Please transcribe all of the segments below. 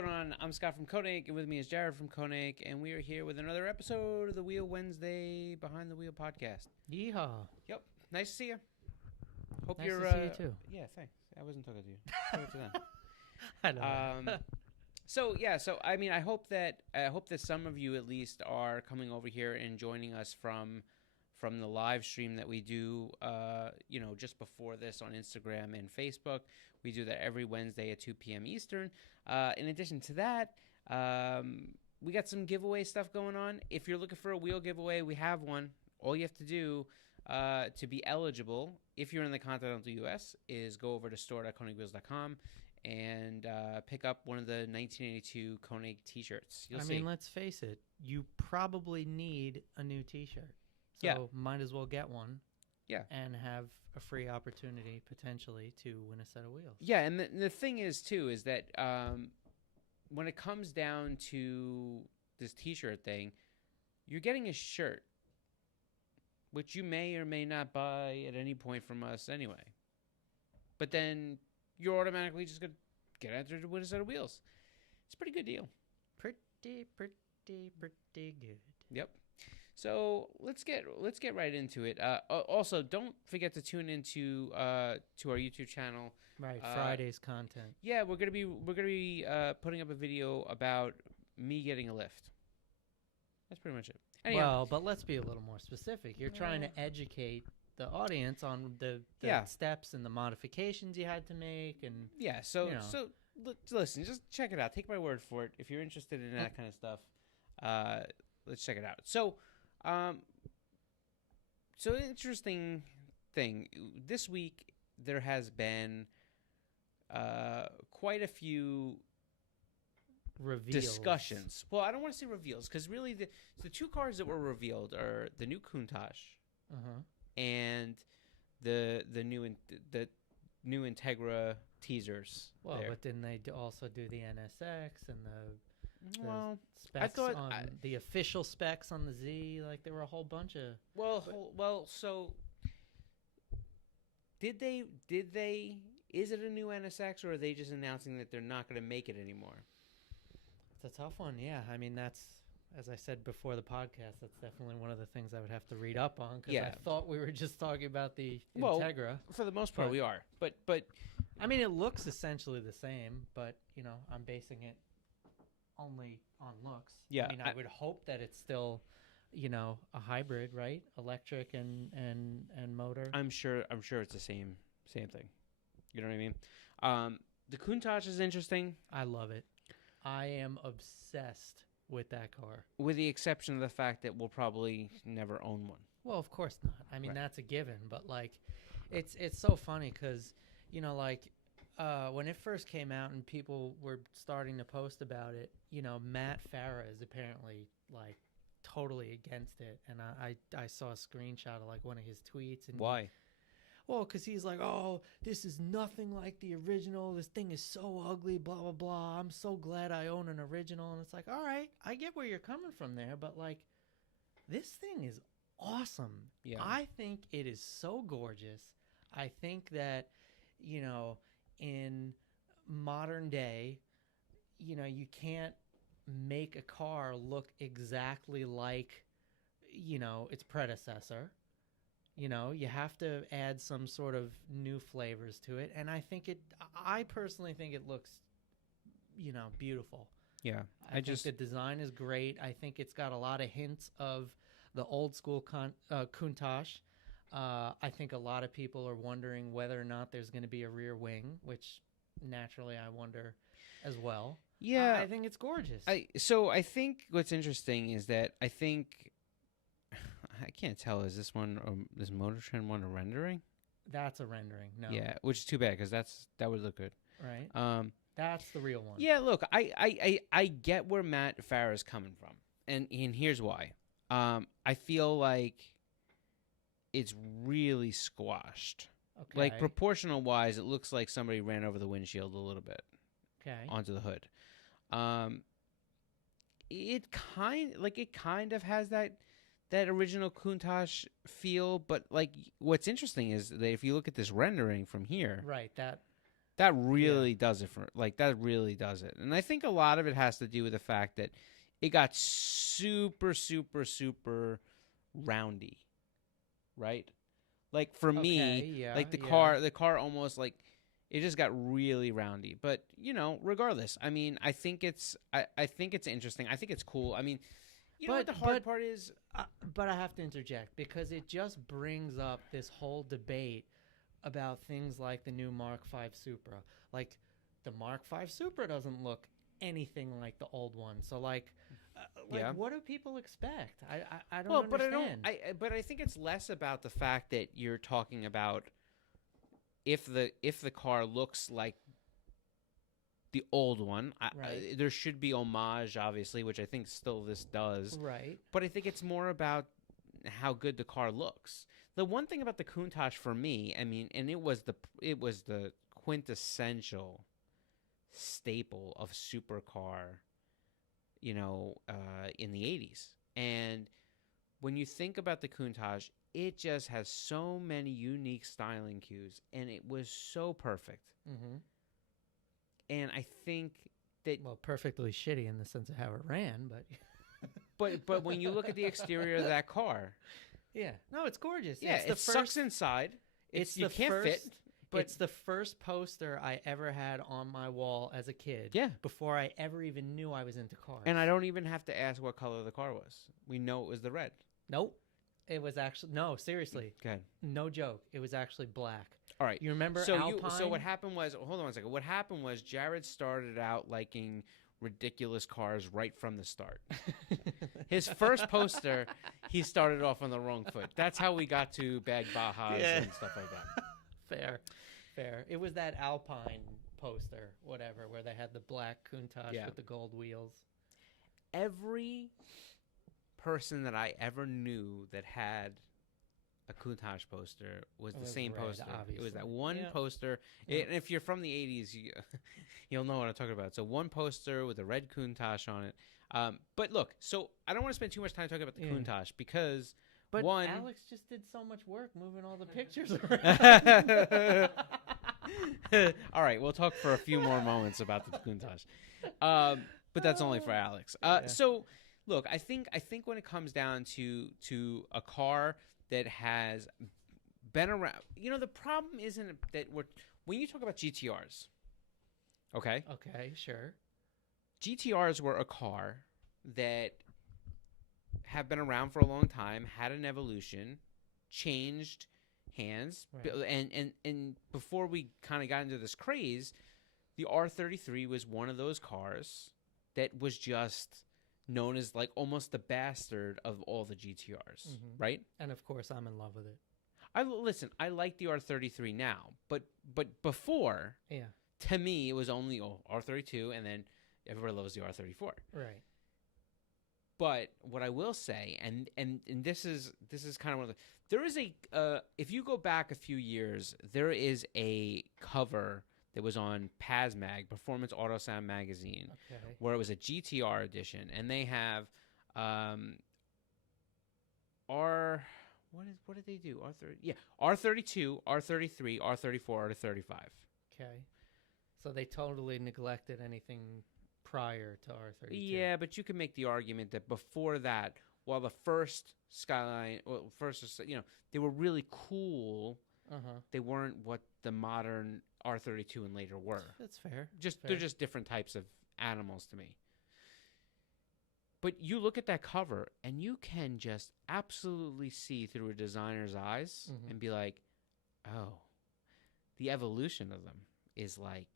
going on? I'm Scott from Koenig, and with me is Jared from Koenig, and we are here with another episode of the Wheel Wednesday Behind the Wheel podcast. Yeehaw. Yep. Nice to see you. Hope Nice you're. to see you too. Yeah, thanks. I wasn't talking to you. Talking to them. I know. So I mean, I hope that some of you at least are coming over here and joining us from the live stream that we do, just before this on Instagram and Facebook. We do that every Wednesday at 2 p.m. Eastern. In addition to that, we got some giveaway stuff going on. If you're looking for a wheel giveaway, we have one. All you have to do to be eligible, if you're in the continental U.S., is go over to store.koenigwheels.com and pick up one of the 1982 Koenig T-shirts. You'll see. Let's face it. You probably need a new T-shirt. So might as well get one. Yeah. And have a free opportunity, potentially, to win a set of wheels. Yeah, and the thing is, too, is that when it comes down to this T-shirt thing, you're getting a shirt, which you may or may not buy at any point from us anyway. But then you're automatically just going to get entered to win a set of wheels. It's a pretty good deal. Pretty good. Yep. So let's get right into it. Also, don't forget to tune into to our YouTube channel. Right, Friday's content. Yeah, we're gonna be putting up a video about me getting a lift. That's pretty much it. Anyhow, well, but let's be a little more specific. You're trying to educate the audience on the steps and the modifications you had to make, and So listen, just check it out. Take my word for it. If you're interested in that kind of stuff, let's check it out. So an interesting thing. This week there has been quite a few reveals. Discussions. Well, I don't want to say reveals because really the two cars that were revealed are the new Countach and the new Integra teasers. Well, but didn't they also do the NSX and the specs I thought the official specs on the Z? Like there were a whole bunch of. So did they? Is it a new NSX or are they just announcing that they're not going to make it anymore? It's a tough one. Yeah, I mean that's. As I said before the podcast, that's definitely one of the things I would have to read up on because I thought we were just talking about the Integra. For the most part, we are. But I mean, it looks essentially the same, but I'm basing it only on looks. Yeah, I mean, I would hope that it's still, a hybrid, right? Electric and motor. I'm sure it's the same thing. You know what I mean? The Countach is interesting. I love it. I am obsessed with that car. With the exception of the fact that we'll probably never own one. Well, of course not. I mean, that's a given. But, it's so funny because, when it first came out and people were starting to post about it, Matt Farah is apparently, totally against it. And I saw a screenshot of, one of his tweets. And why? Well, because he's like, oh, this is nothing like the original. This thing is so ugly, blah, blah, blah. I'm so glad I own an original. And it's like, all right, I get where you're coming from there. But, this thing is awesome. Yeah. I think it is so gorgeous. I think that, in modern day, you can't make a car look exactly like, its predecessor. You have to add some sort of new flavors to it. And I personally think it looks, beautiful. Yeah. I think the design is great. I think it's got a lot of hints of the old school Countach. I think a lot of people are wondering whether or not there's going to be a rear wing, which naturally I wonder as well. Yeah. I think it's gorgeous. So I think what's interesting is that I can't tell. Is this one this Motor Trend one a rendering? That's a rendering. No. Yeah, which is too bad because that would look good. Right. That's the real one. Yeah. Look, I get where Matt Farah is coming from, and here's why. I feel like it's really squashed. Okay. Proportional wise, it looks like somebody ran over the windshield a little bit. Okay. Onto the hood. It kind of has that original Countach feel, but what's interesting is that if you look at this rendering from here, right, that That really does it for that really does it. And I think a lot of it has to do with the fact that it got super super super roundy, right? Like for Okay, me, yeah, like the car almost like it just got really roundy. But, regardless, I mean, I think it's interesting. I think it's cool. I mean, you know what the hard part is? But I have to interject because it just brings up this whole debate about things like the new Mark V Supra. Like the Mark V Supra doesn't look anything like the old one. So Yeah. what do people expect? I don't Well, understand. but I think it's less about the fact that you're talking about if the car looks like the old one. Right. There should be homage, obviously, which I think still this does. Right. But I think it's more about how good the car looks. The one thing about the Countach for me, I mean, and it was the quintessential staple of supercar, in the 80s. And when you think about the Countach, it just has so many unique styling cues, and it was so perfect. Mm-hmm. And I think that perfectly shitty in the sense of how it ran, but but when you look at the exterior of that car, yeah, no, it's gorgeous. yeah, it sucks inside. You can't fit. But it's the first poster I ever had on my wall as a kid. Yeah. Before I ever even knew I was into cars. And I don't even have to ask what color the car was. We know it was the red. Nope. It was actually no, seriously. Okay. No joke. It was actually black. All right. You remember Alpine? So what happened was, hold on one second. What happened was Jared started out liking ridiculous cars right from the start. His first poster, he started off on the wrong foot. That's how we got to Bag Bajas and stuff like that. Fair. It was that Alpine poster, whatever, where they had the black Countach with the gold wheels. Every person that I ever knew that had a Countach poster was the same red, poster. obviously. It was that one poster. And if you're from the 80s, you'll know what I'm talking about. So one poster with a red Countach on it. But look, so I don't want to spend too much time talking about the Countach because... But one, Alex just did so much work moving all the pictures around. All right, we'll talk for a few more moments about the Countach. But that's only for Alex. So, look, I think when it comes down to a car that has been around, the problem isn't that when you talk about GTRs, okay? Okay, sure. GTRs were a car that have been around for a long time, had an evolution, changed hands, right. and before we kind of got into this craze, the R33 was one of those cars that was just known as like almost the bastard of all the GTRs, right? And of course, I'm in love with it. I like the R33 now, but before, to me, it was only R32, and then everybody loves the R34, right? But what I will say, and this is kind of one of there is if you go back a few years, there is a cover that was on PASMag, Performance Auto Sound Magazine, where it was a GTR edition, and they have what did they do? R32, R33, R34, R35. Okay, so they totally neglected anything prior to R32. Yeah, but you can make the argument that before that, while the first Skyline, they were really cool, they weren't what the modern R32 and later were. That's fair. They're just different types of animals to me. But you look at that cover, and you can just absolutely see through a designer's eyes and be like, oh, the evolution of them is like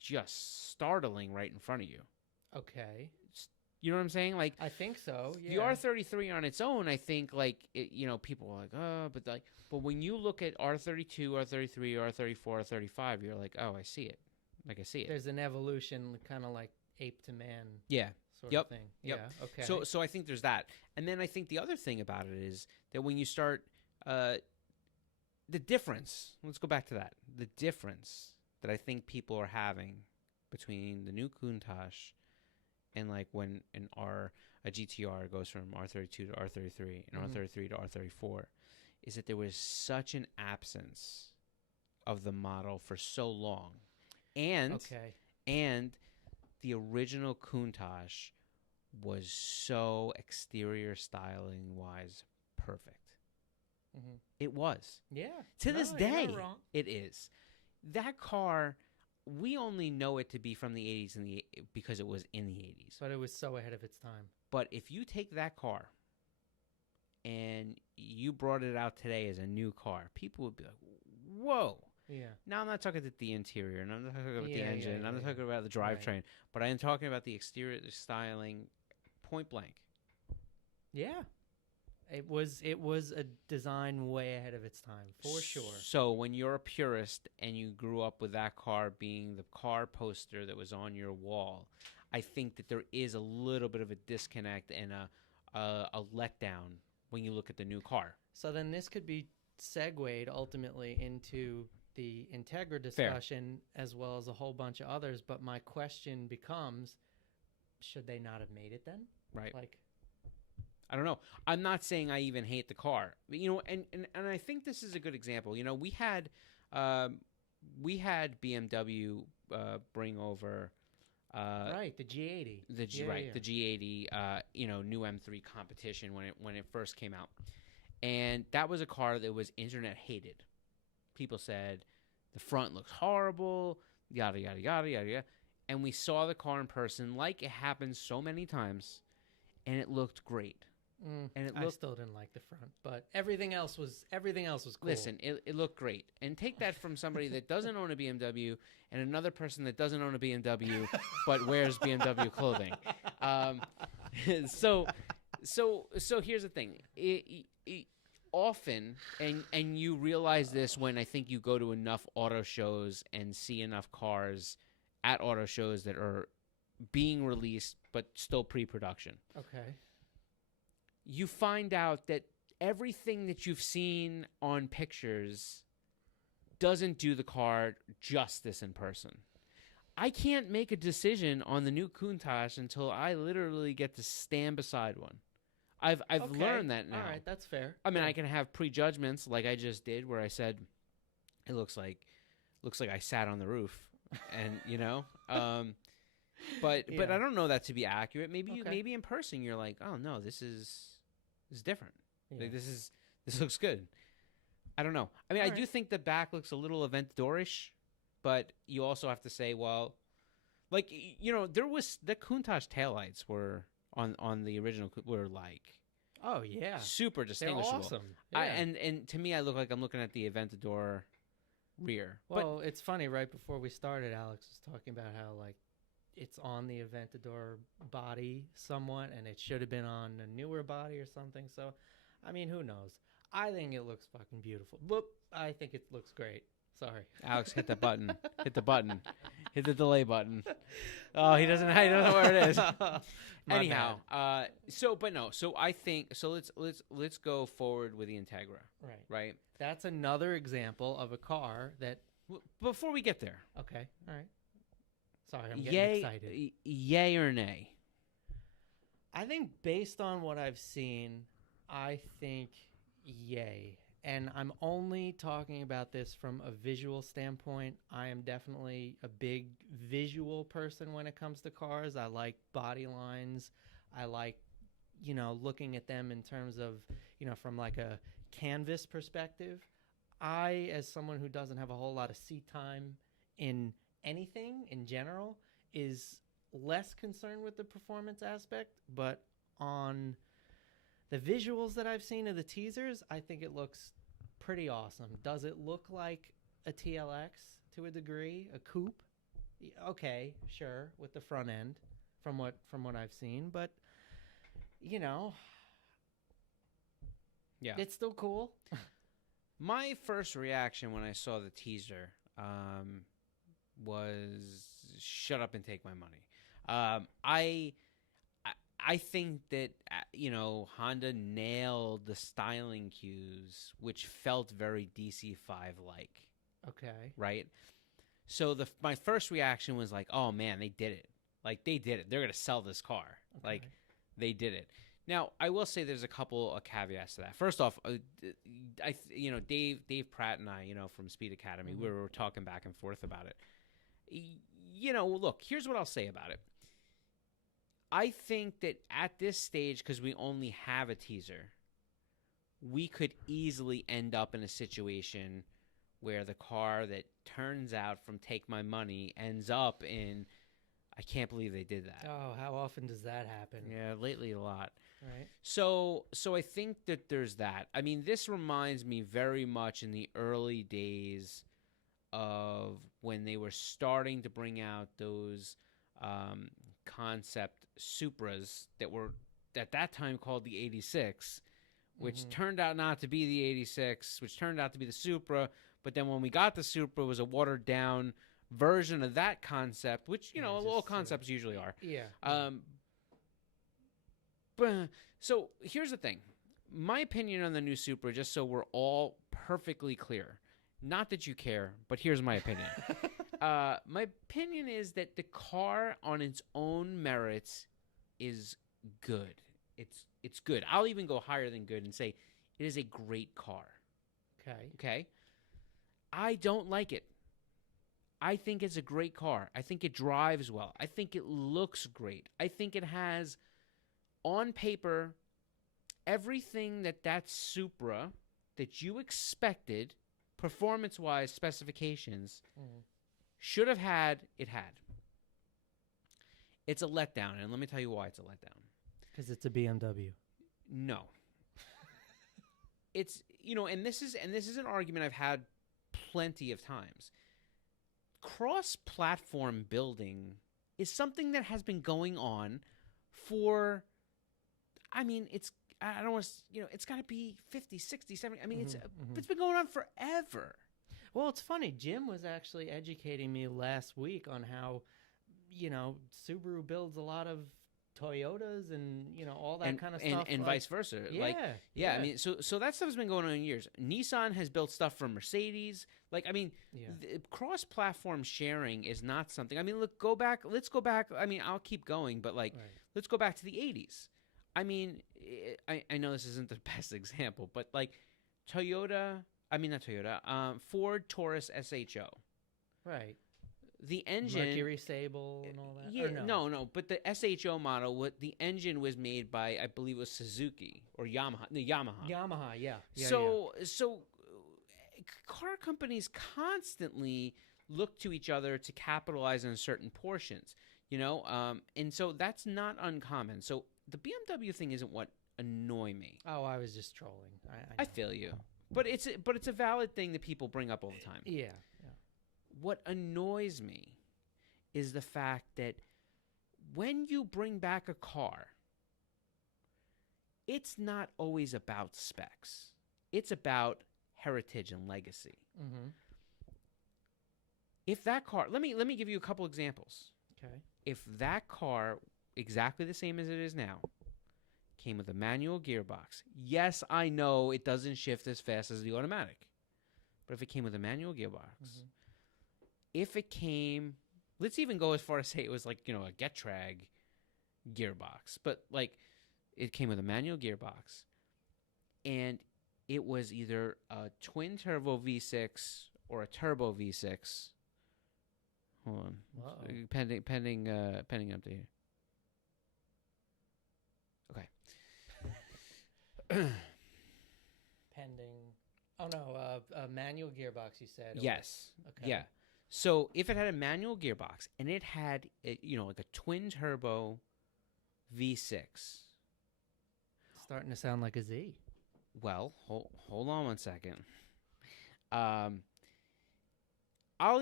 just startling right in front of you. Okay. You know what I'm saying? Like, I think so. Yeah. The R33 on its own, I think, people are like, oh, but when you look at R32, R33, R34, R35, you're like, oh, I see it. Like, I see it. There's an evolution, kind of like ape to man. Yeah. Sort of thing. Yep. Yeah. Okay. So I think there's that, and then I think the other thing about it is that when you start, the difference. Let's go back to that. The difference that I think people are having between the new Countach and like when a GTR goes from R32 to R33 and R33 to R34 is that there was such an absence of the model for so long. And Okay. and the original Countach was so exterior styling wise perfect. Mm-hmm. It was. Yeah. To No, this you're day, not wrong. it is. That car, we only know it to be from the 80s because it was in the 80s. But it was so ahead of its time. But if you take that car and you brought it out today as a new car, people would be like, whoa. Yeah. Now, I'm not talking about the interior, and I'm not talking about the Yeah, engine, and I'm not talking about the Right. drivetrain, but I am talking about the exterior styling point blank. Yeah. It was a design way ahead of its time, for sure. So when you're a purist and you grew up with that car being the car poster that was on your wall, I think that there is a little bit of a disconnect and a letdown when you look at the new car. So then this could be segued ultimately into the Integra discussion as well as a whole bunch of others. But my question becomes, should they not have made it then? Right. Like, I don't know. I'm not saying I even hate the car. But, and I think this is a good example. We had BMW bring over right, the G80. the G80 new M3 competition when it first came out. And that was a car that was internet hated. People said the front looks horrible, yada yada yada yada yada. And we saw the car in person like it happens so many times, and it looked great. And I still didn't like the front, but everything else was cool. Listen, it looked great. And take that from somebody that doesn't own a BMW and another person that doesn't own a BMW but wears BMW clothing. So here's the thing. Often, and you realize this when I think you go to enough auto shows and see enough cars at auto shows that are being released but still pre-production. Okay. You find out that everything that you've seen on pictures doesn't do the car justice in person. I can't make a decision on the new Countach until I literally get to stand beside one. I've Okay. learned that now. All right, that's fair. I mean, Yeah. I can have prejudgments like I just did, where I said it looks like I sat on the roof, and but Yeah. I don't know that to be accurate. Maybe Okay. maybe in person you're like, oh no, this is different. Yeah. Like, this looks good. I don't know. I mean, All I do think the back looks a little Aventador-ish, but you also have to say, well, like there was the Countach taillights were on the original were like Oh yeah, super they're distinguishable. awesome. Yeah. And to me, I look like I'm looking at the Aventador rear. Well, it's funny. Right before we started, Alex was talking about how like it's on the Aventador body somewhat, and it should have been on a newer body or something. So, I mean, who knows? I think it looks fucking beautiful. Whoop! I think it looks great. Sorry, Alex, hit the button. Hit the button. Hit the delay button. Oh, he doesn't know where it is. My Anyhow, bad. so I think let's go forward with the Integra, Right. right? That's another example of a car that. Before we get there, Okay. All right. Sorry, I'm getting excited. Yay or nay? I think based on what I've seen, I think yay. And I'm only talking about this from a visual standpoint. I am definitely a big visual person when it comes to cars. I like body lines. I like, looking at them in terms of, from like a canvas perspective. I, as someone who doesn't have a whole lot of seat time in anything in general, is less concerned with the performance aspect, but on the visuals that I've seen of the teasers, I think it looks pretty awesome. Does it look like a TLX to a degree, a coupe? Okay, sure, with the front end from what I've seen, but Yeah, it's still cool. my first reaction when I saw the teaser was shut up and take my money. I think that Honda nailed the styling cues, which felt very DC5 like. Okay. Right. So my first reaction was like, oh man, they did it. Like they did it. They're gonna sell this car. Okay. Like they did it. Now I will say there's a couple of caveats to that. First off, Dave Pratt and I, from Speed Academy, we were talking back and forth about it. Look, here's what I'll say about it. I think that at this stage, because we only have a teaser, we could easily end up in a situation where the car that turns out from Take My Money ends up in, I can't believe they did that. Oh, how often does that happen? Yeah, lately a lot. Right. So I think that there's that. I mean, this reminds me very much in the early days of when they were starting to bring out those concept Supras that were at that time called the 86, which turned out not to be the 86, which turned out to be the Supra. But then when we got the Supra, it was a watered down version of that concept, which, all concepts usually are. Yeah. So here's the thing. My opinion on the new Supra, just so we're all perfectly clear, not that you care, but here's my opinion. My opinion is that the car on its own merits is good. It's good. I'll even go higher than good and say it is a great car. Okay? I don't like it. I think it's a great car. I think it drives well. I think it looks great. I think it has, on paper, everything that Supra that you expected, performance-wise, specifications, should have had, it had. It's a letdown, and let me tell you why it's a letdown. Because it's a BMW. No. It's, and this is an argument I've had plenty of times. Cross-platform building is something that has been going on for, I don't want to, it's got to be 50, 60, 70. It's been going on forever. Well, it's funny. Jim was actually educating me last week on how, Subaru builds a lot of Toyotas and, all that kind of stuff. And vice versa. Yeah. So that stuff's been going on in years. Nissan has built stuff for Mercedes. Cross-platform sharing is not something. Let's go back. I'll keep going, but let's go back to the 80s. I know this isn't the best example, but Ford Taurus SHO. Right. The engine, Mercury Sable and all that. Yeah, no. But the SHO model, the engine was made by, I believe, it was Suzuki or Yamaha. No, Yamaha. Yeah. So car companies constantly look to each other to capitalize on certain portions, and so that's not uncommon. So the BMW thing isn't what annoy me. Oh, I was just trolling. I feel you, but it's a valid thing that people bring up all the time. Yeah. What annoys me is the fact that when you bring back a car, it's not always about specs. It's about heritage and legacy. Mm-hmm. If that car, let me give you a couple examples. Okay. If that car, exactly the same as it is now, came with a manual gearbox, yes, I know it doesn't shift as fast as the automatic, but if it came with a manual gearbox, if it came, let's even go as far as say it was a Getrag gearbox, but it came with a manual gearbox, and it was either a twin turbo V6 or a turbo V6. Hold on. Uh-oh. Pending update. Okay. Pending. Oh no, a manual gearbox. You said. Yes. Okay. Yeah. So if it had a manual gearbox and it had a twin turbo V6. Starting to sound like a Z. Well, hold on one second. I'll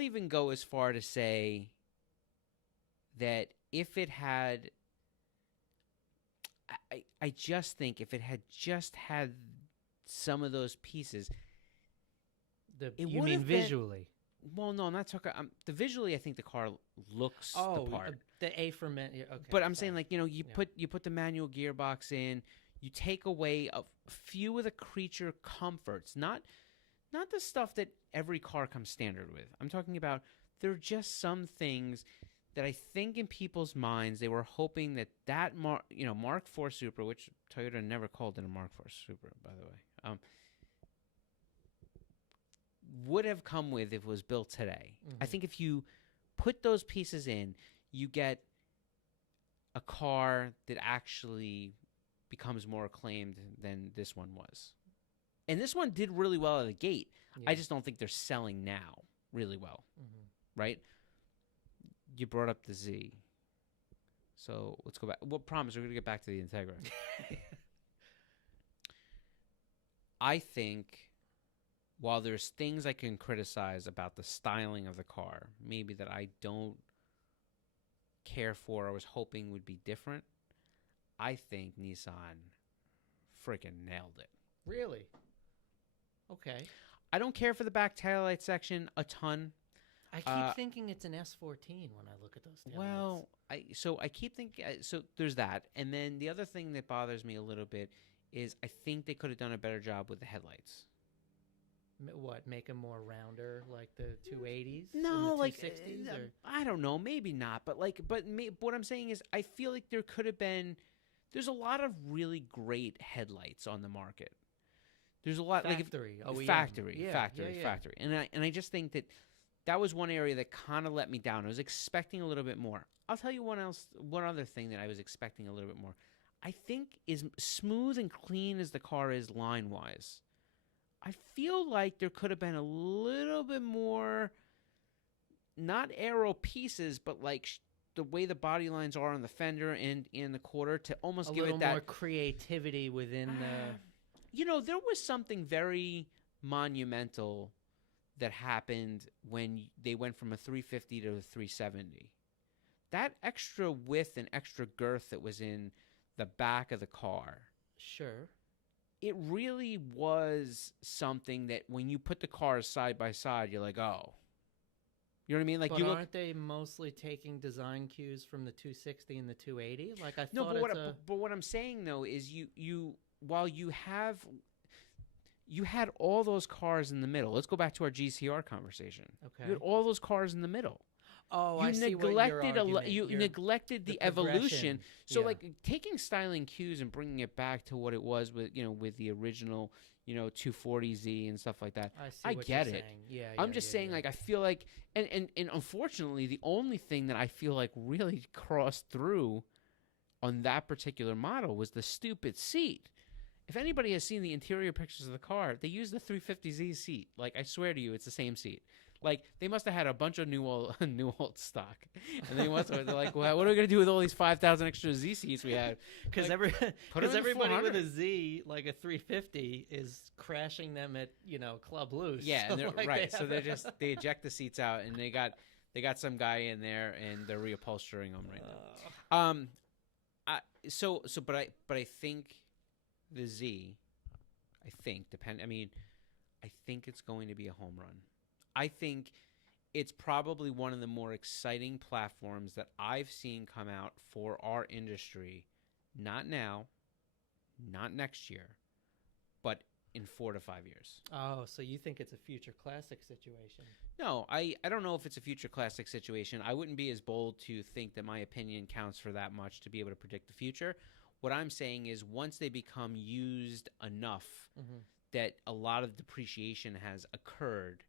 even go as far to say that if it had, I just think if it had just had some of those pieces, You mean visually? Well, no, I'm not talking. The visually, I think the car looks the part. The A for men. Okay, but I'm saying you put the manual gearbox in. You take away a few of the creature comforts, not the stuff that every car comes standard with. I'm talking about there are just some things that I think in people's minds they were hoping that Mark IV Supra, which Toyota never called it a Mark IV Supra, by the way, would have come with if it was built today. Mm-hmm. I think if you put those pieces in, you get a car that actually becomes more acclaimed than this one was. And this one did really well out of the gate. Yeah. I just don't think they're selling now really well, Mm-hmm. right? You brought up the Z. So let's go back. Well, promise, we're going to get back to the Integra. I think while there's things I can criticize about the styling of the car, maybe that I don't care for or was hoping would be different, I think Nissan freaking nailed it. Really? Okay. I don't care for the back taillight section a ton. I keep thinking it's an S14 when I look at those taillights. Well, I keep thinking, so there's that. And then the other thing that bothers me a little bit is I think they could have done a better job with the headlights. What, make them more rounder, like the 280s? No, and the like 260s, or? I don't know, maybe not, but what I'm saying is I feel like there could have been. There's a lot of really great headlights on the market. There's a lot Factory, factory, yeah, factory, and I just think that was one area that kind of let me down. I was expecting a little bit more. I'll tell you one other thing that I was expecting a little bit more. I think as smooth and clean as the car is line wise, I feel like there could have been a little bit more, not aero pieces, but like the way the body lines are on the fender and in the quarter to almost give it that. A little more creativity within the... You know, there was something very monumental that happened when they went from a 350 to a 370. That extra width and extra girth that was in the back of the car. Sure. It really was something that when you put the cars side by side, you're like, oh. You know what I mean? Like, but you aren't they mostly taking design cues from the 260 and the 280? Like, I thought no, but what I'm saying though is while you had all those cars in the middle. Let's go back to our GCR conversation. Okay. You had all those cars in the middle. Oh, you I see you neglected the evolution. So Yeah. like taking styling cues and bringing it back to what it was with the original 240Z and stuff like that. I get it. saying. Yeah, I'm just saying like I feel like and unfortunately the only thing that I feel like really crossed through on that particular model was the stupid seat. If anybody has seen the interior pictures of the car, they use the 350Z seat. Like, I swear to you, it's the same seat. Like, they must have had a bunch of new old stock. And they're like, well, what are we going to do with all these 5,000 extra Z seats we have? Because like, everybody with a Z, like a 350, is crashing them at, Club Loose. Yeah, and like right. So they eject the seats out, and they got some guy in there, and they're reupholstering them right now. But I think the Z, I think it's going to be a home run. I think it's probably one of the more exciting platforms that I've seen come out for our industry, not now, not next year, but in 4 to 5 years. Oh, so you think it's a future classic situation? No, I don't know if it's a future classic situation. I wouldn't be as bold to think that my opinion counts for that much to be able to predict the future. What I'm saying is once they become used enough that a lot of depreciation has occurred,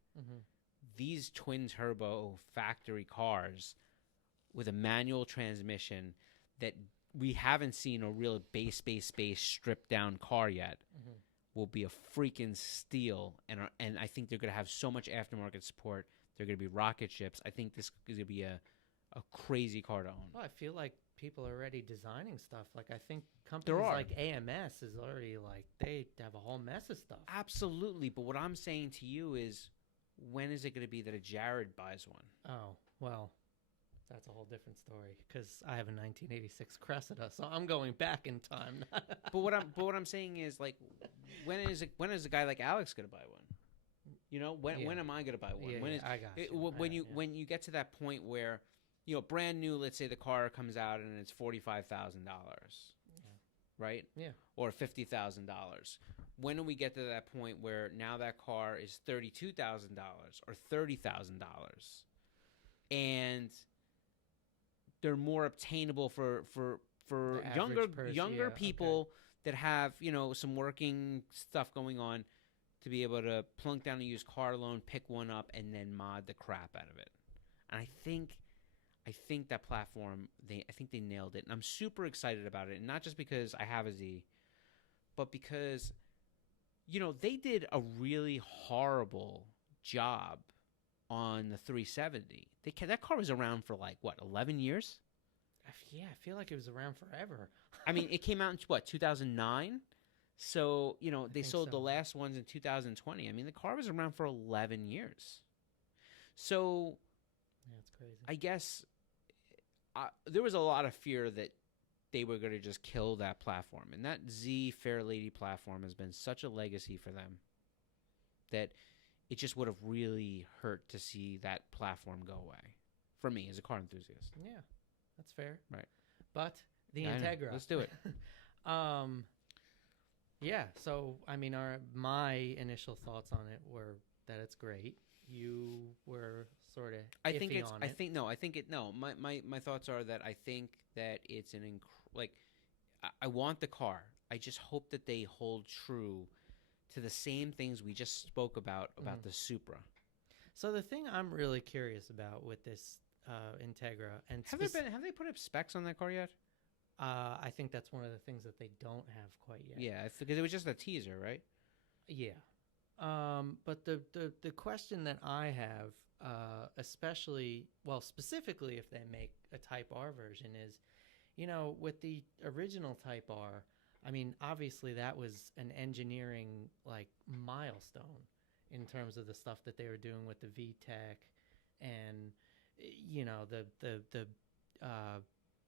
these twin turbo factory cars with a manual transmission that we haven't seen a real base stripped down car yet will be a freaking steal. And I think they're going to have so much aftermarket support. They're going to be rocket ships. I think this is going to be a crazy car to own. Well, I feel like people are already designing stuff. Like, I think companies like AMS is already like, they have a whole mess of stuff. Absolutely. But what I'm saying to you is, when is it going to be that a Jared buys one? Oh, well, that's a whole different story because I have a 1986 Cressida, so I'm going back in time. But what I'm saying is, like, when is a guy like Alex going to buy one? When am I going to buy one? Yeah, I got you. When you get to that point where, brand new, let's say the car comes out and it's $45,000, right? Yeah. Or $50,000. When do we get to that point where now that car is $32,000 or $30,000, and they're more obtainable for younger people that have some working stuff going on to be able to plunk down a used car loan, pick one up, and then mod the crap out of it. And I think that platform, I think they nailed it, and I'm super excited about it. And not just because I have a Z, but because they did a really horrible job on the 370. That car was around for like what, 11 years? Yeah, I feel like it was around forever. I mean, it came out in what, 2009? So, they sold the so. last ones in 2020. I mean, the car was around for 11 years. So, Yeah, it's crazy. I guess there was a lot of fear that they were going to just kill that platform. And that Z Fairlady platform has been such a legacy for them that it just would have really hurt to see that platform go away for me as a car enthusiast. Yeah, that's fair. Right. But the Yeah, Integra. Let's do it. Yeah, so I mean, my initial thoughts on it were that it's great. You were sort of iffy on it. My thoughts are that I think that it's I want the car. I just hope that they hold true to the same things we just spoke about the Supra. So the thing I'm really curious about with this Integra, and have they put up specs on that car yet? I think that's one of the things that they don't have quite yet. Yeah, because it was just a teaser, right? Yeah. But the question that I have, specifically if they make a Type R version, is, with the original Type R, I mean, obviously that was an engineering milestone in terms of the stuff that they were doing with the VTEC and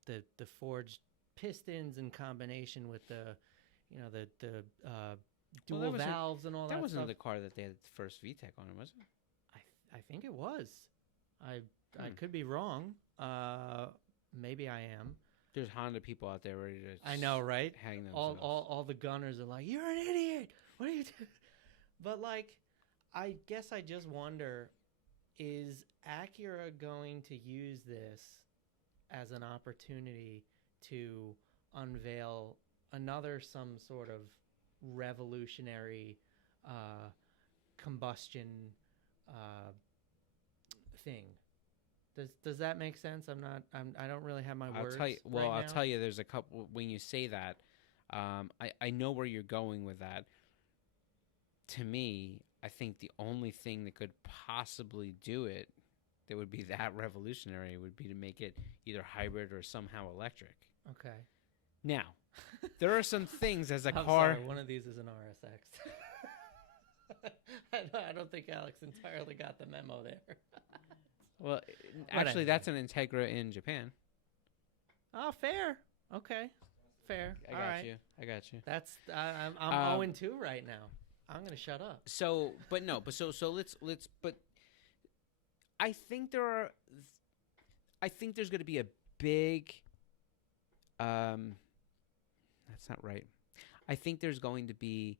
the forged pistons in combination with the dual valves and all that. That wasn't stuff. the car that they had the first VTEC on, was it? I think it was. I could be wrong. Maybe I am. There's Honda people out there ready to. I know, right? Hang themselves. All the gunners are like, "You're an idiot. What are you doing?" But I guess I just wonder, is Acura going to use this as an opportunity to unveil some sort of revolutionary combustion thing? Does that make sense? I don't really have my words. I'll tell you. There's a couple. When you say that, I know where you're going with that. To me, I think the only thing that could possibly do it, that would be that revolutionary, would be to make it either hybrid or somehow electric. Okay. Now, there are some things as a I'm car. Sorry, one of these is an RSX. I don't think Alex entirely got the memo there. Well, actually, that's an Integra in Japan. Oh, fair. Okay, fair. I got you. That's I'm 0-2 right now. I'm gonna shut up. So let's. But I think there's going to be a big. That's not right. I think there's going to be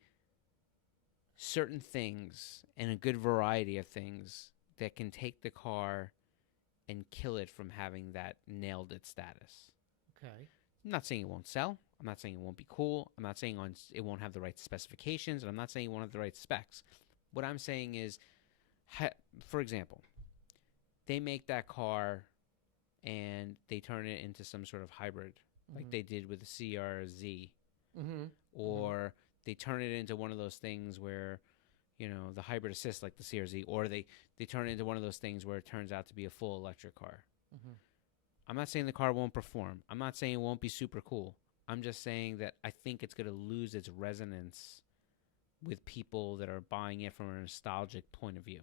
certain things and a good variety of things that can take the car and kill it from having that nailed it status. Okay. I'm not saying it won't sell. I'm not saying it won't be cool. I'm not saying it won't have the right specifications. And I'm not saying it won't have the right specs. What I'm saying is, for example, they make that car and they turn it into some sort of hybrid, like they did with the CRZ. Or they turn it into one of those things where, the hybrid assist like the CRZ, or they turn it into one of those things where it turns out to be a full electric car. I'm not saying the car won't perform. I'm not saying it won't be super cool. I'm just saying that I think it's going to lose its resonance with people that are buying it from a nostalgic point of view.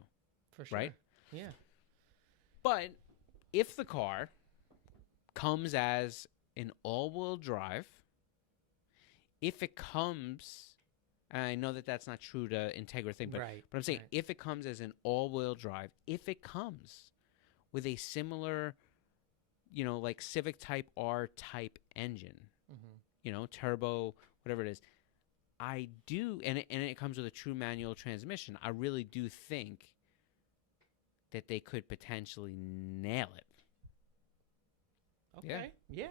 For sure. Right? Yeah. But if the car comes as an all-wheel drive, if it comes, and I know that that's not true to Integra thing, but I'm saying if it comes as an all-wheel drive, if it comes with a similar, like Civic Type R type engine, turbo, whatever it is, I do, and it comes with a true manual transmission, I really do think that they could potentially nail it. Okay. Yeah,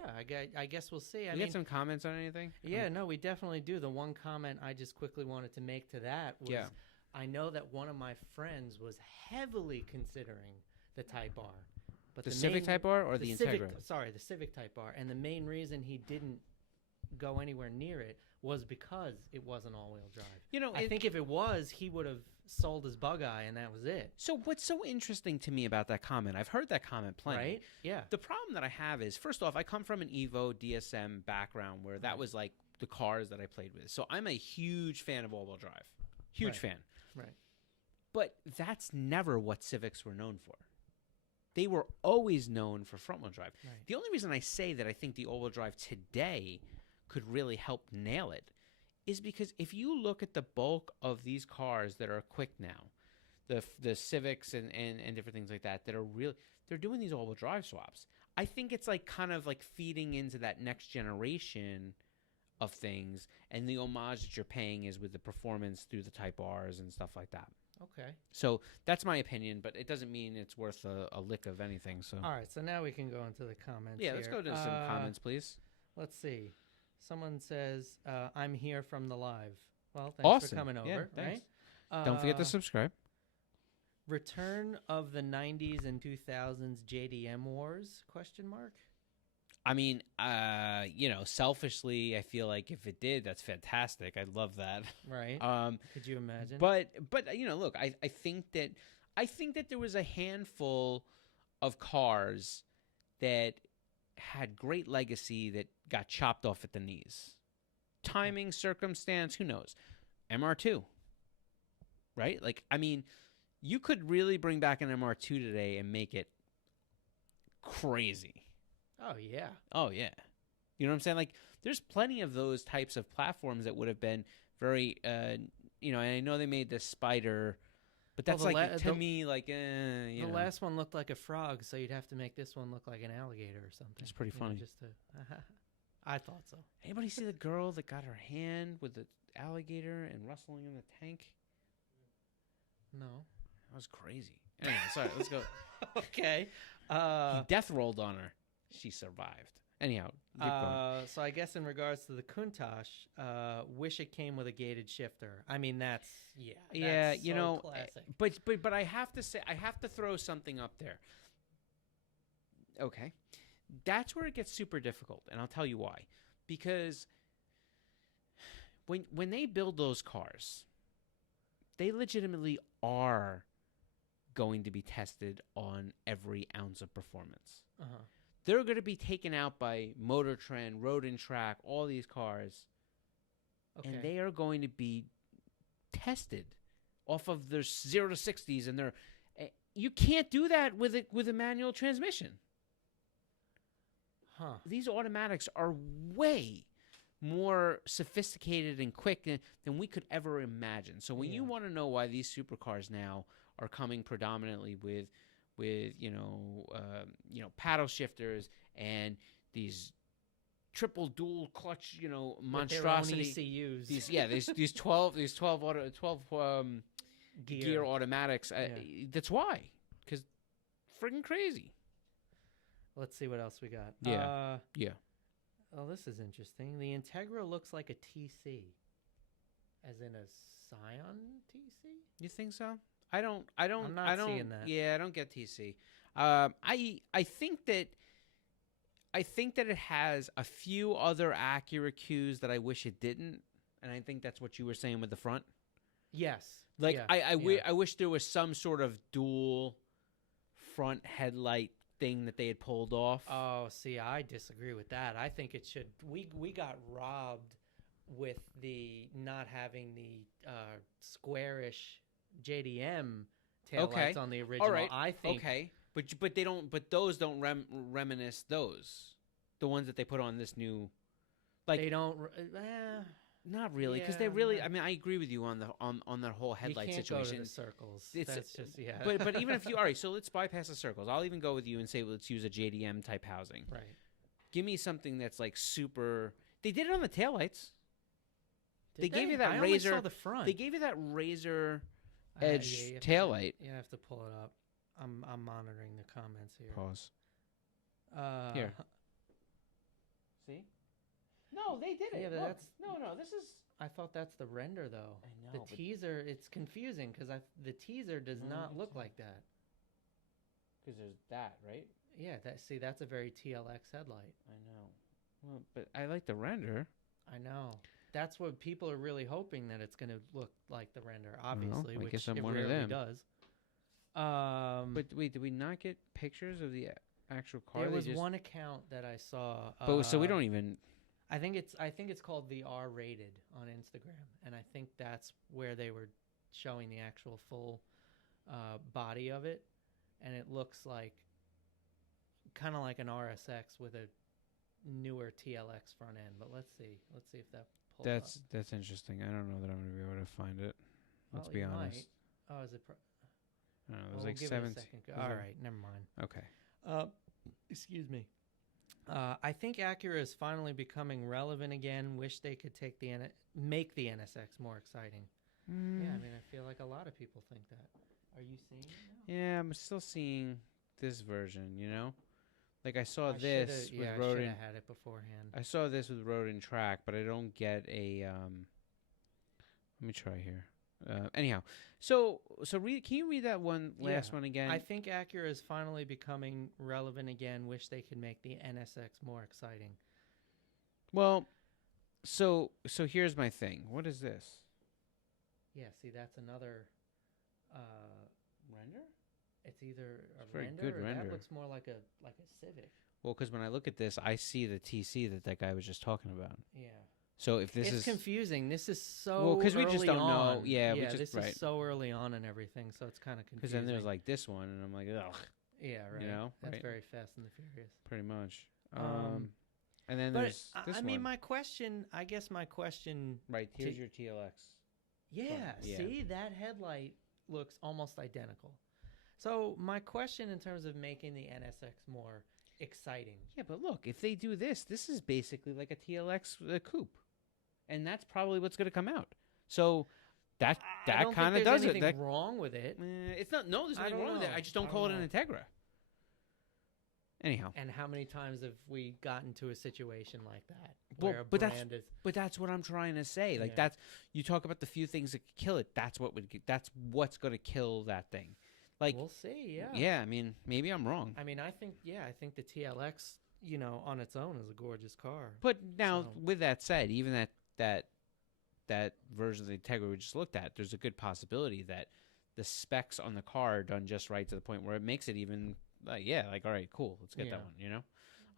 I guess we'll see. You got some comments on anything? Yeah, no, we definitely do. The one comment I just quickly wanted to make to that was, I know that one of my friends was heavily considering the Type R, But The Civic Type R or the Integra? The Civic Type R. And the main reason he didn't go anywhere near it was because it wasn't all-wheel drive. I think if it was, he would have sold his bug eye and that was it. So what's so interesting to me about that comment, I've heard that comment plenty. Right? Yeah. The problem that I have is, first off, I come from an Evo DSM background where that was like the cars that I played with. So I'm a huge fan of all-wheel drive. Huge fan. Right. But that's never what Civics were known for. They were always known for front-wheel drive. Right. The only reason I say that I think the all-wheel drive today could really help nail it is because if you look at the bulk of these cars that are quick now, the Civics and different things like that are real, they're doing these all-wheel drive swaps. I think it's like kind of like feeding into that next generation of things, and the homage that you're paying is with the performance through the Type Rs and stuff like that. Okay. So that's my opinion, but it doesn't mean it's worth a lick of anything. So all right, so now we can go into the comments. Yeah, let's go to some comments, please. Let's see. Someone says, I'm here from the live. Well, thanks for coming over. Yeah, right? Don't forget to subscribe. Return of the 90s and 2000s JDM wars? Question mark. I mean, selfishly, I feel like if it did, that's fantastic. I'd love that. Right. Could you imagine? But look, I think that there was a handful of cars that had great legacy that got chopped off at the knees. Timing, circumstance, who knows? MR2. Right? Like, I mean, you could really bring back an MR2 today and make it crazy. Oh, yeah. Oh, yeah. You know what I'm saying? Like, there's plenty of those types of platforms that would have been very, and I know they made this Spider, but that's to me, like, the last one looked like a frog, so you'd have to make this one look like an alligator or something. It's pretty funny. I thought so. Anybody see the girl that got her hand with the alligator and wrestling in the tank? No. That was crazy. Anyway, sorry, let's go. Okay. He death rolled on her. She survived. Anyhow, keep going. So I guess in regards to the Countach, wish it came with a gated shifter. I mean, that's classic. But I have to say, I have to throw something up there. Okay, that's where it gets super difficult, and I'll tell you why. Because when they build those cars, they legitimately are going to be tested on every ounce of performance. Uh-huh. They're going to be taken out by Motor Trend, Road and Track, all these cars. Okay. And they are going to be tested off of their 0 to 60s. And you can't do that with a manual transmission. Huh. These automatics are way more sophisticated and quick than we could ever imagine. So when you want to know why these supercars now are coming predominantly with paddle shifters and these triple dual clutch, monstrosity ECUs. these 12 gear automatics. That's why, because friggin' crazy. Let's see what else we got. Yeah. Oh, this is interesting. The Integra looks like a TC, as in a Scion TC. You think so? I don't seeing that. Yeah, I don't get TC. I think that it has a few other Acura cues that I wish it didn't, and I think that's what you were saying with the front. Yes. Like I wish there was some sort of dual front headlight thing that they had pulled off. Oh, see, I disagree with that. I think it should. We got robbed with the not having the squarish JDM taillights on the original. All right. I think. Okay. But they don't. But those don't reminisce those. The ones that they put on this new, like they don't. Not really, because they really. I mean, I agree with you on the whole headlight situation. Go to the circles. That's just But even if you so let's bypass the circles. I'll even go with you and say let's use a JDM type housing. Right. Give me something that's like super. They did it on the taillights. They gave you that I razor. only saw the front. They gave you that razor edge taillight. You have to pull it up. I'm monitoring the comments here. Pause. Here. See? No, they did it. Yeah, Look. No. This is. I thought that's the render though. I know. The teaser. It's confusing because the teaser does not look like that. Because there's that, right? Yeah, that's a very TLX headlight. I know. Well, but I like the render. I know. That's what people are really hoping, that it's going to look like the render, obviously, I which guess I'm it one of rarely them. does. But wait, did we not get pictures of the actual car? There was one account that I saw. But so we don't even. I think it's called the R Rated on Instagram, and I think that's where they were showing the actual full body of it, and it looks like kind of like an RSX with a newer TLX front end. But let's see if that pulls up. That's interesting. I don't know that I'm going to be able to find it. Let's be honest. Might. Oh, is it? I don't know. It was we'll like give 17. it a second. All right, never mind. Okay. Excuse me. I think Acura is finally becoming relevant again. Wish they could make the NSX more exciting. Yeah, I mean, I feel like a lot of people think that. Are you seeing it now? Yeah, I'm still seeing this version, you know? Like I saw I this with Road I should and have had it beforehand. I saw this with Road and Track, but I don't get a let me try here. Anyhow, so can you read that last one again? I think Acura is finally becoming relevant again. Wish they could make the NSX more exciting. Well, so here's my thing. What is this? Yeah, see, that's another Render? It's either a very render good or render. that looks more like a Civic. Well, because when I look at this, I see the TC that guy was just talking about. Yeah. So if this it's is confusing. This is so well, because we just don't on. know. Yeah, we just this right. is so early on and everything, so it's kind of confusing. Because then there's like this one, and I'm like, ugh. Yeah, right. You know, that's right? very Fast and the Furious. Pretty much. And then but there's this I mean, one. my question. Right, here's your TLX. Yeah, yeah. See, that headlight looks almost identical. So my question in terms of making the NSX more exciting. Yeah, but look, if they do this is basically like a TLX coupe, and that's probably what's going to come out. So that kind of does it. There's anything wrong with it. It's not. No, there's nothing wrong with it. I just don't call it an Integra. Anyhow. And how many times have we gotten to a situation like that? Well, where a but brand that's what I'm trying to say. Like Yeah. you talk about the few things that could kill it. That's what's going to kill that thing. Like we'll see. Yeah. Yeah. I mean, maybe I'm wrong. I mean, I think the TLX, on its own is a gorgeous car. But now, with that said, even that version of the Integra we just looked at, there's a good possibility that the specs on the car are done just right to the point where it makes it even all right, cool, let's get that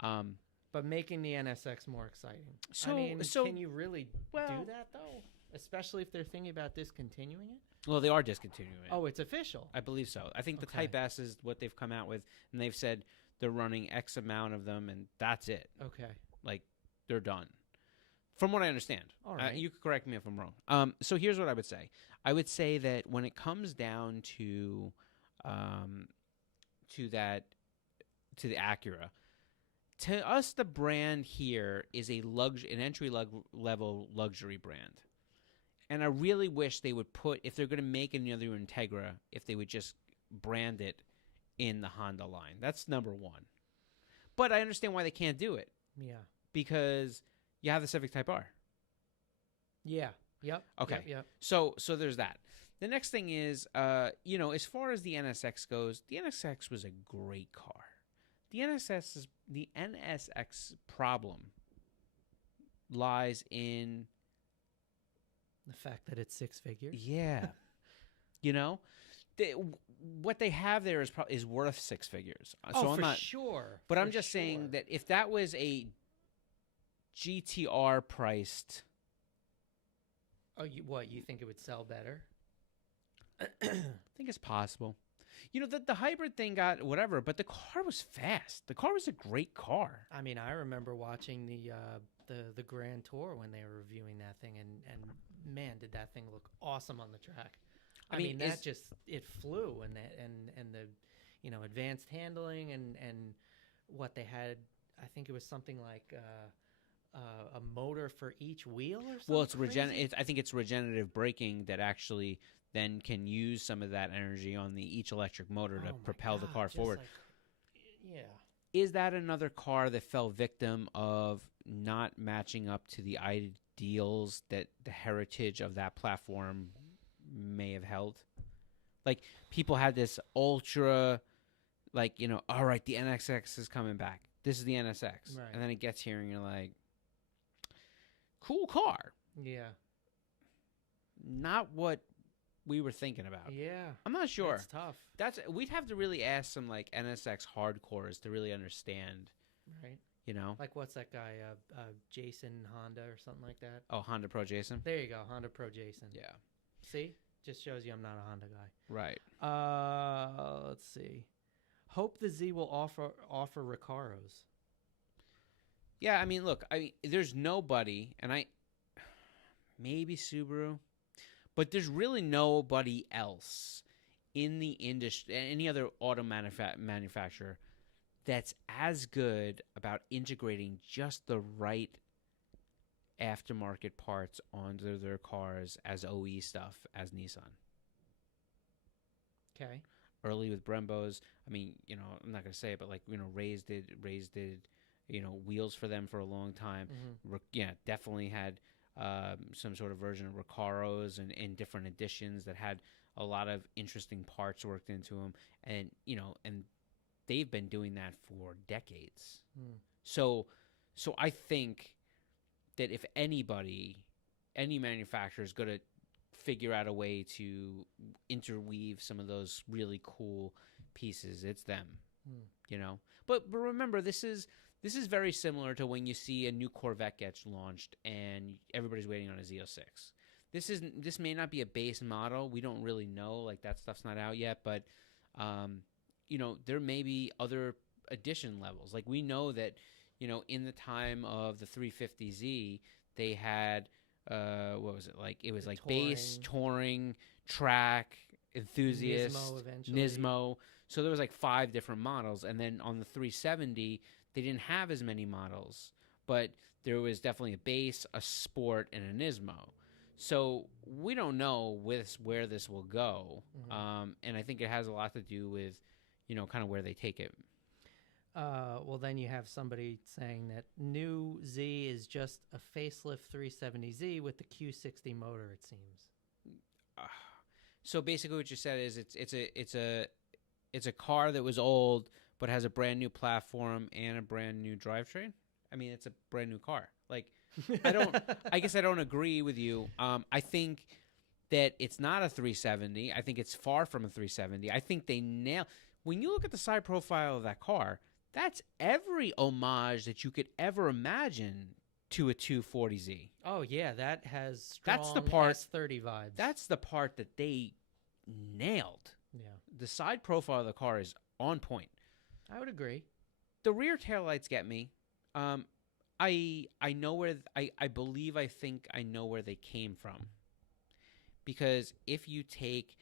one. But making the NSX more exciting. So, I mean, so can you really do that though? Especially if they're thinking about discontinuing it. Well, they are discontinuing it. Oh, it's official. I believe so. I think the Type S is what they've come out with, and they've said they're running X amount of them, and that's it. Okay. Like they're done. From what I understand. All right. You could correct me if I'm wrong. So here's what I would say. I would say that when it comes down to the Acura, to us the brand here is an entry level luxury brand. And I really wish they would if they're going to make another Integra, if they would just brand it in the Honda line. That's number one. But I understand why they can't do it. Yeah. Because you have the Civic Type R. Yeah. Yep. Okay. Yep. So there's that. The next thing is, as far as the NSX goes, the NSX was a great car. The NSX problem lies in the fact that it's six figures. Yeah. What they have there is worth six figures. So I'm not sure. But I'm just saying that if that was a GTR priced. Oh, you think it would sell better? I think it's possible. The hybrid thing got whatever, but the car was fast. The car was a great car. I mean, I remember watching the Grand Tour when they were reviewing that thing, and man, did that thing look awesome on the track. I mean that it flew, and the advanced handling and what they had. I think it was something like a motor for each wheel or something. Well, I think it's regenerative braking that actually then can use some of that energy on the each electric motor to propel the car forward. Is that another car that fell victim of not matching up to the ideals that the heritage of that platform may have held? Like, people had this ultra Like, all right, the NSX is coming back. This is the NSX. Right. And then it gets here and you're like, cool car. Yeah. Not what we were thinking about. Yeah. I'm not sure. It's tough. We'd have to really ask some like NSX hardcores to really understand, Right. Like what's that guy? Jason Honda or something like that. Oh, Honda Pro Jason. There you go, Honda Pro Jason. Yeah. See, just shows you I'm not a Honda guy. Right. Let's see. Hope the Z will offer Recaros. Yeah, I mean, look, there's nobody, and maybe Subaru, but there's really nobody else in the industry, any other auto manufacturer, that's as good about integrating just the right aftermarket parts onto their cars as OE stuff as Nissan. Okay. Early with Brembos, I mean, I'm not gonna say it, but like raised did wheels for them for a long time. Mm-hmm. Definitely had some sort of version of Recaros and different editions that had a lot of interesting parts worked into them, and they've been doing that for decades. So I think that if any manufacturer is going to figure out a way to interweave some of those really cool pieces, it's them. But remember, this is very similar to when you see a new Corvette gets launched and everybody's waiting on a Z06. This may not be a base model. We don't really know. Like, that stuff's not out yet, but there may be other addition levels. Like, we know that, in the time of the 350Z, they had, what was it? Like, it was like base, touring, track, enthusiast, Nismo eventually. Nismo. So there was like 5 different models. And then on the 370, they didn't have as many models, but there was definitely a base, a sport, and a Nismo. So we don't know where this will go. Mm-hmm. And I think it has a lot to do with, kind of where they take it. Well, then you have somebody saying that new Z is just a facelift 370Z with the Q60 motor, it seems. So basically what you said is it's a car that was old but has a brand new platform and a brand new drivetrain. I mean, it's a brand new car. Like, I guess I don't agree with you. I think that it's not a 370. I think it's far from a 370. I think they when you look at the side profile of that car, that's every homage that you could ever imagine to a 240Z. Oh yeah, that has strong That's the part, S30 vibes. That's the part that they nailed. Yeah. The side profile of the car is on point. I would agree. The rear taillights get me. I know where I think I know where they came from. Because if you take,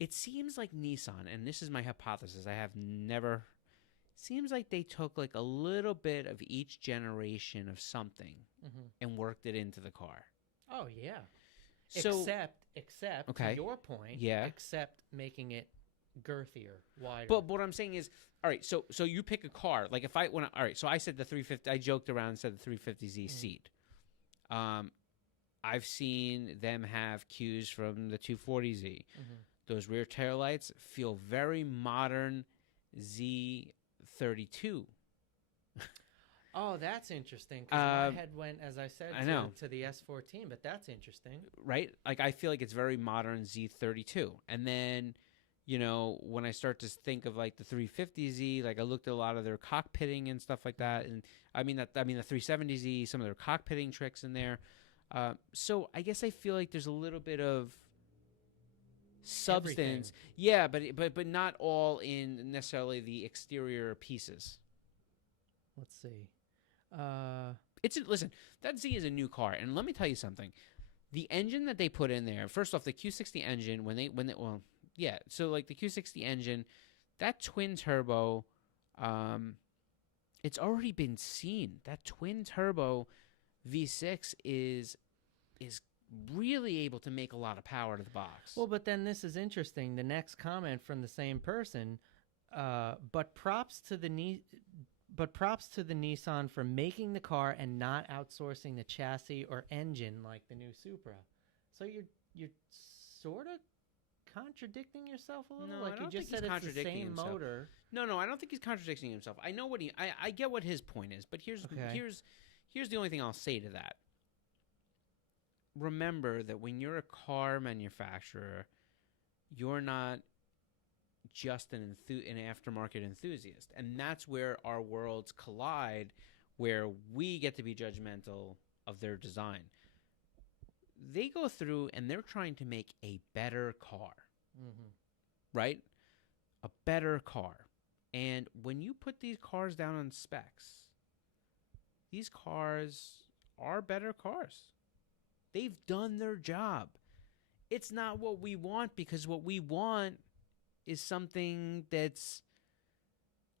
it seems like Nissan, and this is my hypothesis, seems like they took like a little bit of each generation of something and worked it into the car. Oh yeah. So, except okay. To your point, yeah. Except making it girthier, wider. But what I'm saying is, all right, so you pick a car. Like all right, so I said the 350, I joked around and said the 350Z seat. I've seen them have cues from the 240Z. Those rear taillights feel very modern Z32. Oh, that's interesting. Because my head went, as I said, to the S14, but that's interesting. Right? Like, I feel like it's very modern Z32. And then, when I start to think of like the 350Z, like I looked at a lot of their cockpitting and stuff like that. And I mean the 370Z, some of their cockpitting tricks in there. So I guess I feel like there's a little bit of substance. Everything. Yeah, but not all in necessarily the exterior pieces. Let's see. Listen, that Z is a new car, and let me tell you something. The engine that they put in there, first off, the Q60 engine, so like the Q60 engine, that twin turbo, it's already been seen. That twin turbo V6 is really able to make a lot of power to the box. Well, but then this is interesting. The next comment from the same person, but props to the Nissan for making the car and not outsourcing the chassis or engine like the new Supra. So you're sort of contradicting yourself a little? No, like I you don't just think said he's it's the contradicting same himself. motor. No, I don't think he's contradicting himself. I know what I get what his point is, but here's Okay. here's the only thing I'll say to that. Remember that when you're a car manufacturer, you're not just an aftermarket enthusiast, and that's where our worlds collide, where we get to be judgmental of their design. They go through and they're trying to make a better car, Mm-hmm. right? A better car. And when you put these cars down on specs, these cars are better cars. They've done their job. It's not what we want, because what we want is something that's,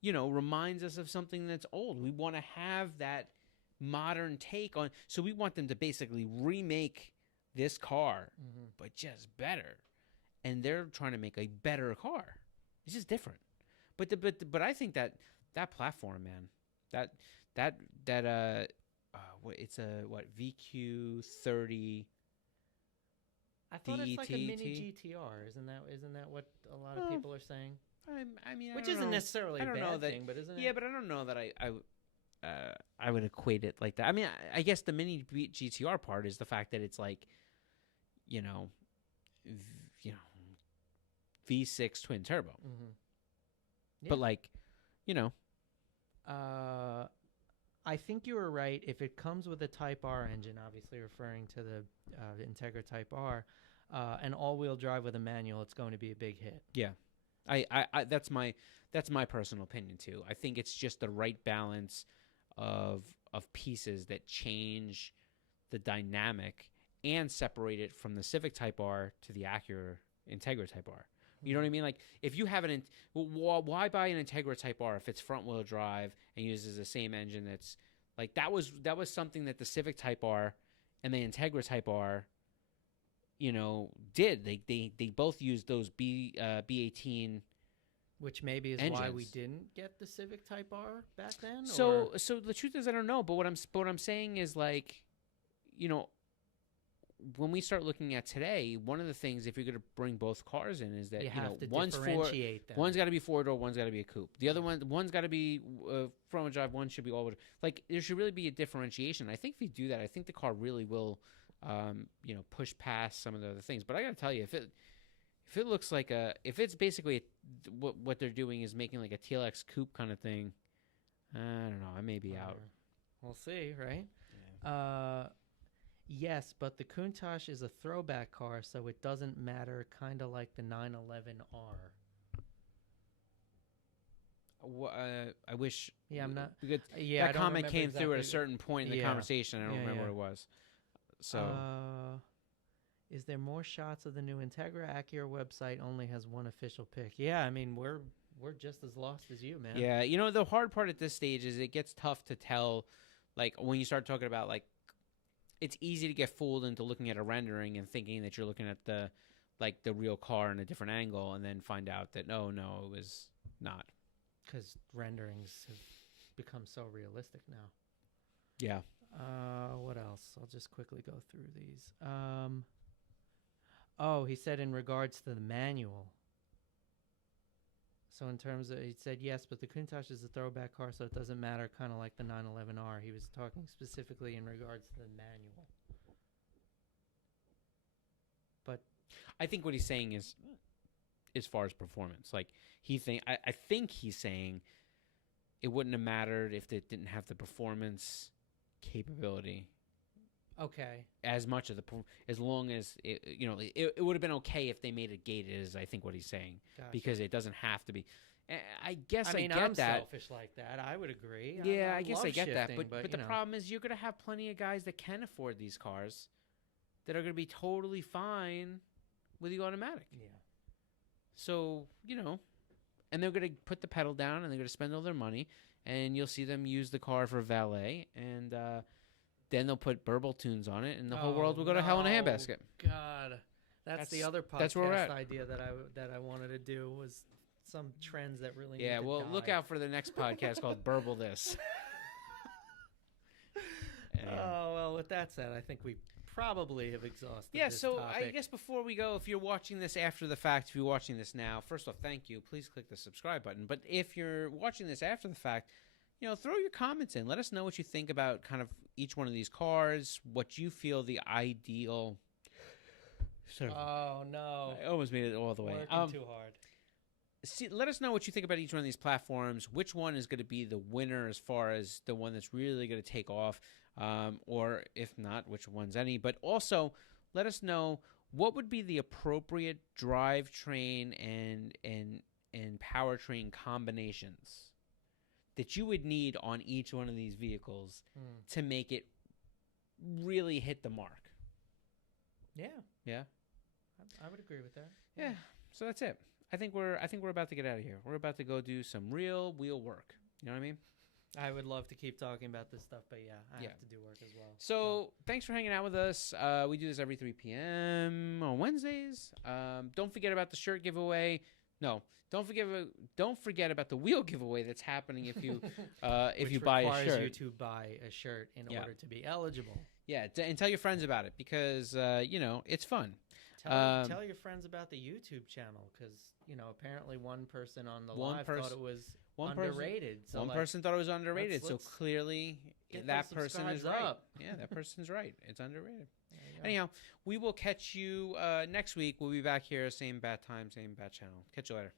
reminds us of something that's old. We want to have that modern take on. So we want them to basically remake this car, Mm-hmm. but just better. And they're trying to make a better car. It's just different. But I think that platform, man, it's a VQ30. I thought it's like a mini DET? GTR. Isn't that what a lot of people are saying? I mean, Which I don't isn't know. necessarily I a don't know bad that- thing, but isn't it? Yeah, but I don't know that I would equate it like that. I mean, I guess the mini GTR part is the fact that it's like, you know, V6 twin turbo. Mm-hmm. Yeah. But like, I think you were right. If it comes with a Type R engine, obviously referring to the Integra Type R, and all-wheel drive with a manual, it's going to be a big hit. yeah, I that's my personal opinion too. I think it's just the right balance of pieces that change the dynamic and separate it from the Civic Type R to the Acura Integra Type R. You know what I mean? Like, if you have why buy an Integra Type R if it's front-wheel drive and uses the same engine? That's like that was something that the Civic Type R and the Integra Type R, did. They both used those B18. Which maybe is why we engines. didn't get the Civic Type R back then. So the truth is, I don't know. But what I'm saying is, like, when we start looking at today, one of the things, if you're going to bring both cars in, is that you have to one's differentiate them. one's got to be four-door, one's got to be a coupe. The other one's got to be front-wheel drive, one should be all-wheel. Like, there should really be a differentiation. I think if you do that, I think the car really will, push past some of the other things. But I got to tell you, if it looks like if it's basically what they're doing is making like a TLX coupe kind of thing, I don't know. I may be out. We'll see, right? Yeah. Yes, but the Countach is a throwback car, so it doesn't matter, kind of like the 911R. I wish. Yeah, I'm not. Because Yeah, I that don't comment remember came through at a exactly- certain point in the Yeah. conversation. I don't Yeah, remember yeah. what it was. So Is there more shots of the new Integra? Acura website only has one official pic. Yeah, I mean we're just as lost as you, man. yeah, the hard part at this stage is it gets tough to tell. Like, when you start talking about, like, it's easy to get fooled into looking at a rendering and thinking that you're looking at the real car in a different angle, and then find out that no, it was not. Because renderings have become so realistic now. Yeah. What else? I'll just quickly go through these. He said in regards to the manual. So in terms of, he said yes, but the Countach is a throwback car, so it doesn't matter, kind of like the 911R. He was talking specifically in regards to the manual. But I think what he's saying is, as far as performance, like, I think he's saying it wouldn't have mattered if it didn't have the performance capability. okay, As much of as long as it would have been okay if they made it gated, is I think what he's saying, gotcha. because it doesn't have to be. I guess I mean, get I'm that. selfish like that. I would agree. Yeah, I I guess love I get that. shifting, But the problem is, you're gonna have plenty of guys that can afford these cars that are gonna be totally fine with the automatic. Yeah. So, and they're going to put the pedal down, and they're going to spend all their money, and you'll see them use the car for valet, and then they'll put burble tunes on it, and the whole world will go to hell in a handbasket. God, that's the other that's where we're podcast at. idea that I wanted to do, was some trends that really Yeah, need to well, die. look out for the next podcast called Burble This. And Oh, well, with that said, I think we probably have exhausted Yeah, this so topic. I guess before we go, if you're watching this after the fact, if you're watching this now, first off, thank you. Please click the subscribe button. But if you're watching this after the fact, throw your comments in. Let us know what you think about kind of each one of these cars, what you feel the ideal. Oh no! I almost made it all the way. Working too hard. Let us know what you think about each one of these platforms. Which one is going to be the winner as far as the one that's really going to take off, or if not, which one's any. But also, let us know what would be the appropriate drivetrain and powertrain combinations that you would need on each one of these vehicles to make it really hit the mark. Yeah. Yeah. I would agree with that. Yeah. So that's it. I think we're about to get out of here. We're about to go do some real wheel work. You know what I mean? I would love to keep talking about this stuff, but I Yeah. have to do work as well. So thanks for hanging out with us. We do this every 3 p.m. on Wednesdays. Don't forget about the shirt giveaway. No, don't forget about the wheel giveaway that's happening if you if you buy a shirt. Requires you to buy a shirt in order to be eligible. Yeah, and tell your friends about it because it's fun. Tell your friends about the YouTube channel because apparently one person on the live thought it was underrated. So one person thought it was underrated. let's So clearly that person is right. up. Yeah, that person's right. It's underrated. Anyhow, we will catch you next week. We'll be back here, same bat time, same bat channel. Catch you later.